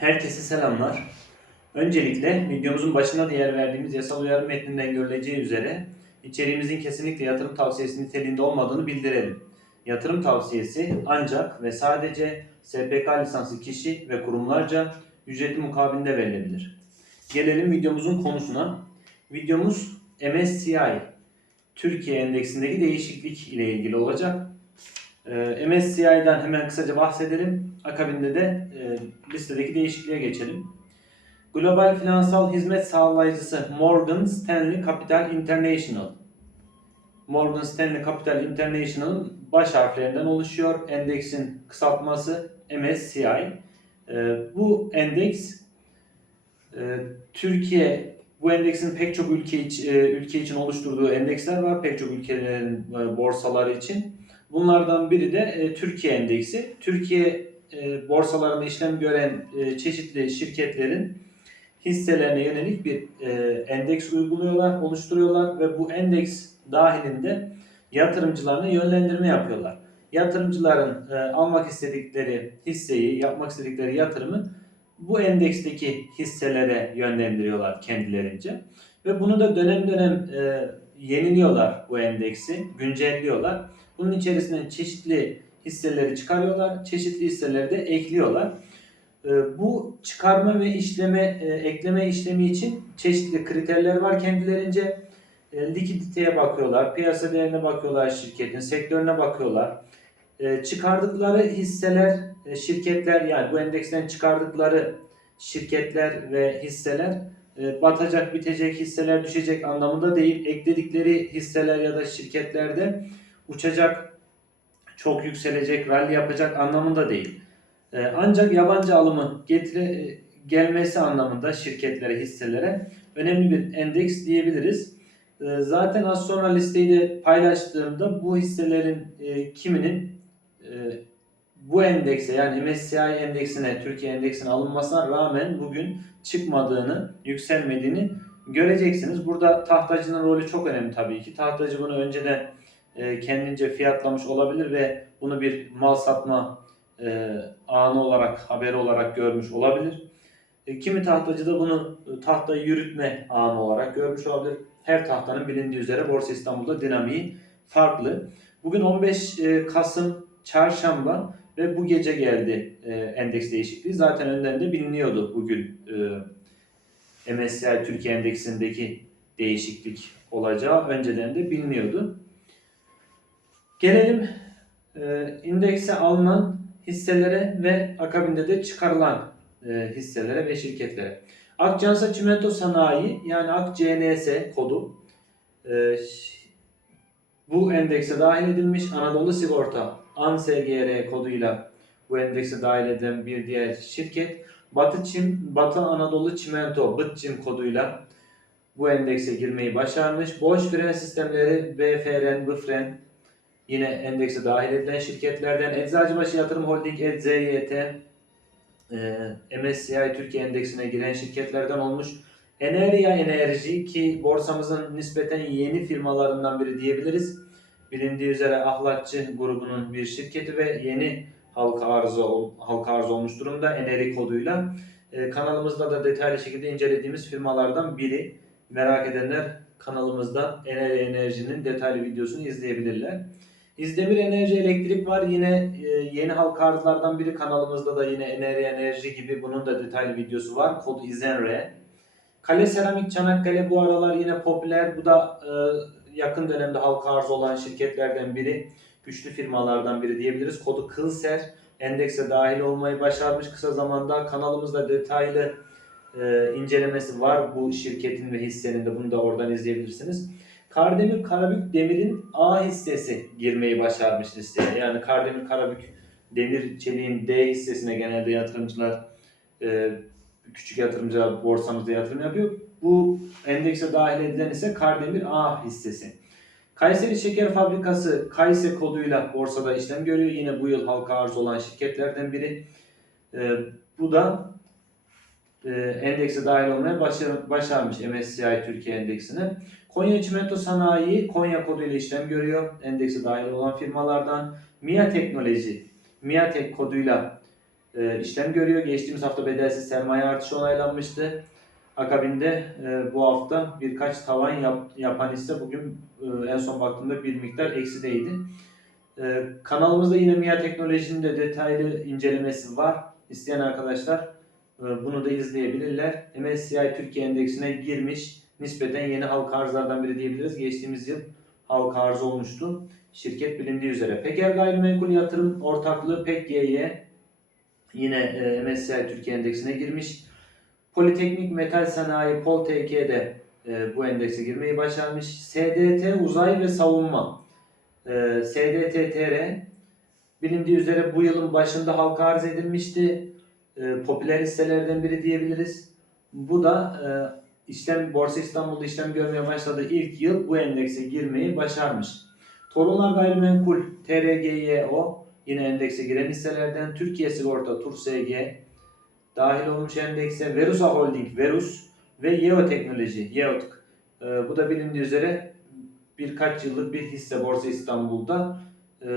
Herkese selamlar. Öncelikle videomuzun başında da yer verdiğimiz yasal uyarı metninden görüleceği üzere içeriğimizin kesinlikle yatırım tavsiyesi niteliğinde olmadığını bildirelim. Yatırım tavsiyesi ancak ve sadece SPK lisanslı kişi ve kurumlarca ücretli mukabilinde verilebilir. Gelelim videomuzun konusuna. Videomuz MSCI Türkiye endeksindeki değişiklik ile ilgili olacak. Ee, MSCI'den hemen kısaca bahsedelim. Akabinde de e, listedeki değişikliğe geçelim. Global finansal hizmet sağlayıcısı Morgan Stanley Capital International. Morgan Stanley Capital International'ın baş harflerinden oluşuyor. Endeksin kısaltması MSCI. Ee, bu endeks e, Türkiye bu endeksin pek çok ülke, iç- e, ülke için oluşturduğu endeksler var. Pek çok ülkelerin e, borsaları için. Bunlardan biri de e, Türkiye endeksi. Türkiye e, borsalarında işlem gören e, çeşitli şirketlerin hisselerine yönelik bir e, endeks uyguluyorlar, oluşturuyorlar ve bu endeks dahilinde yatırımcılarına yönlendirme yapıyorlar. Yatırımcıların e, almak istedikleri hisseyi, yapmak istedikleri yatırımı bu endeksteki hisselere yönlendiriyorlar kendilerince. Ve bunu da dönem dönem e, yeniliyorlar bu endeksi, güncelliyorlar. Bunun içerisinden çeşitli hisseleri çıkarıyorlar, çeşitli hisseleri de ekliyorlar. Ee, Bu çıkarma ve işleme, e, ekleme işlemi için çeşitli kriterler var kendilerince. E, Likiditeye bakıyorlar, piyasa değerine bakıyorlar şirketin, sektörüne bakıyorlar. E, Çıkardıkları hisseler, şirketler yani bu endeksten çıkardıkları şirketler ve hisseler batacak, bitecek hisseler düşecek anlamında değil. Ekledikleri hisseler ya da şirketlerde uçacak, çok yükselecek, rally yapacak anlamında değil. Ee, Ancak yabancı alımı getire, e, gelmesi anlamında şirketlere, hisselere önemli bir endeks diyebiliriz. Ee, Zaten az sonra listeyi de paylaştığımda bu hisselerin e, kiminin e, bu endekse yani MSCI endeksine, Türkiye endeksine alınmasına rağmen bugün çıkmadığını, yükselmediğini göreceksiniz. Burada tahtacının rolü çok önemli tabii ki. Tahtacı bunu önceden e, kendince fiyatlamış olabilir ve bunu bir mal satma e, anı olarak, haberi olarak görmüş olabilir. E, kimi tahtacı da bunu tahtayı yürütme anı olarak görmüş olabilir. Her tahtanın bilindiği üzere Borsa İstanbul'da dinamiği farklı. Bugün 15 e, Kasım Çarşamba ve bu gece geldi endeks değişikliği. Zaten önden de biliniyordu bugün MSCI Türkiye endeksindeki değişiklik olacağı önceden de biliniyordu. Gelelim e, indekse alınan hisselere ve akabinde de çıkarılan e, hisselere ve şirketlere. Akçansa Çimento Sanayi yani AkCNS kodu e, bu endekse dahil edilmiş Anadolu Sigorta ANSGR koduyla bu endekse dahil edilen bir diğer şirket Batı Çim, Batı Anadolu Çimento BıTÇİM koduyla bu endekse girmeyi başarmış. Boş fren sistemleri BFRN, BıFren Yine endekse dahil edilen şirketlerden Eczacıbaşı Yatırım Holding, EDZYT, e, MSCI Türkiye endeksine giren şirketlerden olmuş. Enerya Enerji ki borsamızın nispeten yeni firmalarından biri diyebiliriz. Bilindiği üzere Ahlatçı grubunun bir şirketi ve yeni halka arz, halka arz olmuş durumda Eneri koduyla. E, kanalımızda da detaylı şekilde incelediğimiz firmalardan biri. Merak edenler kanalımızda Eneri Enerji'nin detaylı videosunu izleyebilirler. İzdemir Enerji Elektrik var. Yine e, yeni halka arzlardan biri kanalımızda da yine Enerji Enerji gibi bunun da detaylı videosu var. Kodu İzenre. Kale Seramik Çanakkale bu aralar yine popüler. Bu da e, yakın dönemde halka arz olan şirketlerden biri. Güçlü firmalardan biri diyebiliriz. Kodu Kılser. Endekse dahil olmayı başarmış kısa zamanda. Kanalımızda detaylı e, incelemesi var bu şirketin ve hissenin de bunu da oradan izleyebilirsiniz. Kardemir Karabük Demir'in A hissesi girmeyi başarmış listeye. Yani Kardemir Karabük Demir Çelik'in D hissesine genelde yatırımcılar e, küçük yatırımcılar borsamızda yatırım yapıyor. Bu endekse dahil edilen ise Kardemir A hissesi. Kayseri Şeker Fabrikası Kayse koduyla borsada işlem görüyor. Yine bu yıl halka arz olan şirketlerden biri. E, bu da e, endekse dahil olmaya başar, başarmış MSCI Türkiye endeksine. Konya Çimento Sanayi Konya koduyla işlem görüyor. Endekse dahil olan firmalardan. MIA Teknoloji, MIATek koduyla e, işlem görüyor. Geçtiğimiz hafta bedelsiz sermaye artışı onaylanmıştı. Akabinde e, bu hafta birkaç tavan yap, yapan hisse bugün e, en son baktığımda bir miktar eksideydi. E, kanalımızda yine MIA Teknoloji'nin de detaylı incelemesi var. İsteyen arkadaşlar bunu da izleyebilirler. MSCI Türkiye Endeksine girmiş. Nispeten yeni halka arzlardan biri diyebiliriz. Geçtiğimiz yıl halka arz olmuştu. Şirket bilindiği üzere. Peker Gayrimenkul Yatırım Ortaklığı PEKGY yine e, MSCI Türkiye Endeksine girmiş. Politeknik Metal Sanayi POLTK de e, bu endekse girmeyi başarmış. SDT Uzay ve Savunma e, SDTTR bilindiği üzere bu yılın başında halka arz edilmişti. E, popüler hisselerden biri diyebiliriz. Bu da e, işlem Borsa İstanbul'da işlem görmeye başladığı ilk yıl bu endekse girmeyi başarmış. Torunlar Gayrimenkul TRGYO yine endekse giren hisselerden Türkiye Sigorta TURSG dahil olmuş endekse Verusa Holding Verus ve Yeo Teknoloji Yeotk. E, bu da bilindiği üzere birkaç yıllık bir hisse Borsa İstanbul'da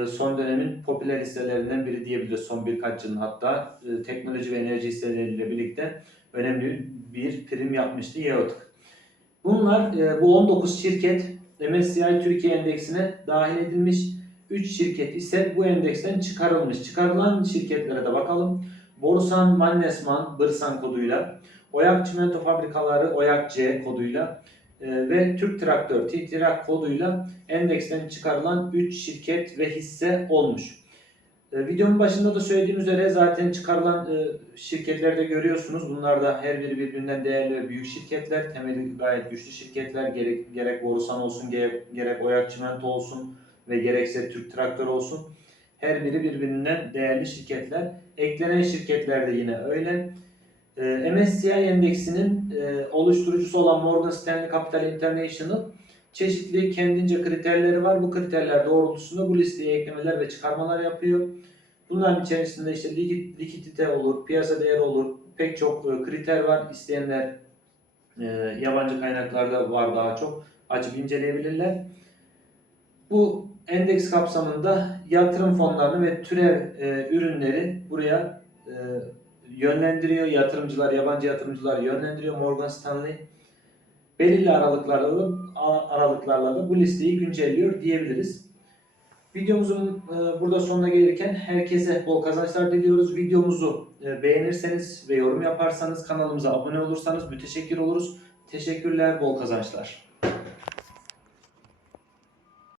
son dönemin popüler hisselerinden biri diyebiliriz. Son birkaç yılın hatta e, teknoloji ve enerji hisseleriyle birlikte önemli bir prim yapmıştı Yeotk. Bunlar e, bu 19 şirket MSCI Türkiye endeksine dahil edilmiş. 3 şirket ise bu endeksten çıkarılmış. Çıkarılan şirketlere de bakalım. Borsan Mannesman Bırsan koduyla, Oyak Çimento Fabrikaları Oyak C koduyla e, ve Türk Traktör TTRAK koduyla endeksten çıkarılan 3 şirket ve hisse olmuş. E, videonun başında da söylediğim üzere zaten çıkarılan e, şirketlerde görüyorsunuz. Bunlar da her biri birbirinden değerli ve büyük şirketler. Temeli gayet güçlü şirketler. Gerek, gerek Borusan olsun, gerek, gerek Oyak Çimento olsun ve gerekse Türk Traktör olsun. Her biri birbirinden değerli şirketler. Eklenen şirketler de yine öyle. E, MSCI endeksinin e, oluşturucusu olan Morgan Stanley Capital International çeşitli kendince kriterleri var. Bu kriterler doğrultusunda bu listeye eklemeler ve çıkarmalar yapıyor. Bunların içerisinde işte likidite olur, piyasa değeri olur, pek çok e, kriter var. İsteyenler e, yabancı kaynaklarda var daha çok. Açıp inceleyebilirler. Bu endeks kapsamında yatırım fonlarını ve türev ürünleri buraya yönlendiriyor. Yatırımcılar, yabancı yatırımcılar yönlendiriyor Morgan Stanley. Belirli aralıklarla da, aralıklarla da bu listeyi güncelliyor diyebiliriz. Videomuzun e, burada sonuna gelirken herkese bol kazançlar diliyoruz. Videomuzu e, beğenirseniz ve yorum yaparsanız kanalımıza abone olursanız müteşekkir oluruz. Teşekkürler, bol kazançlar.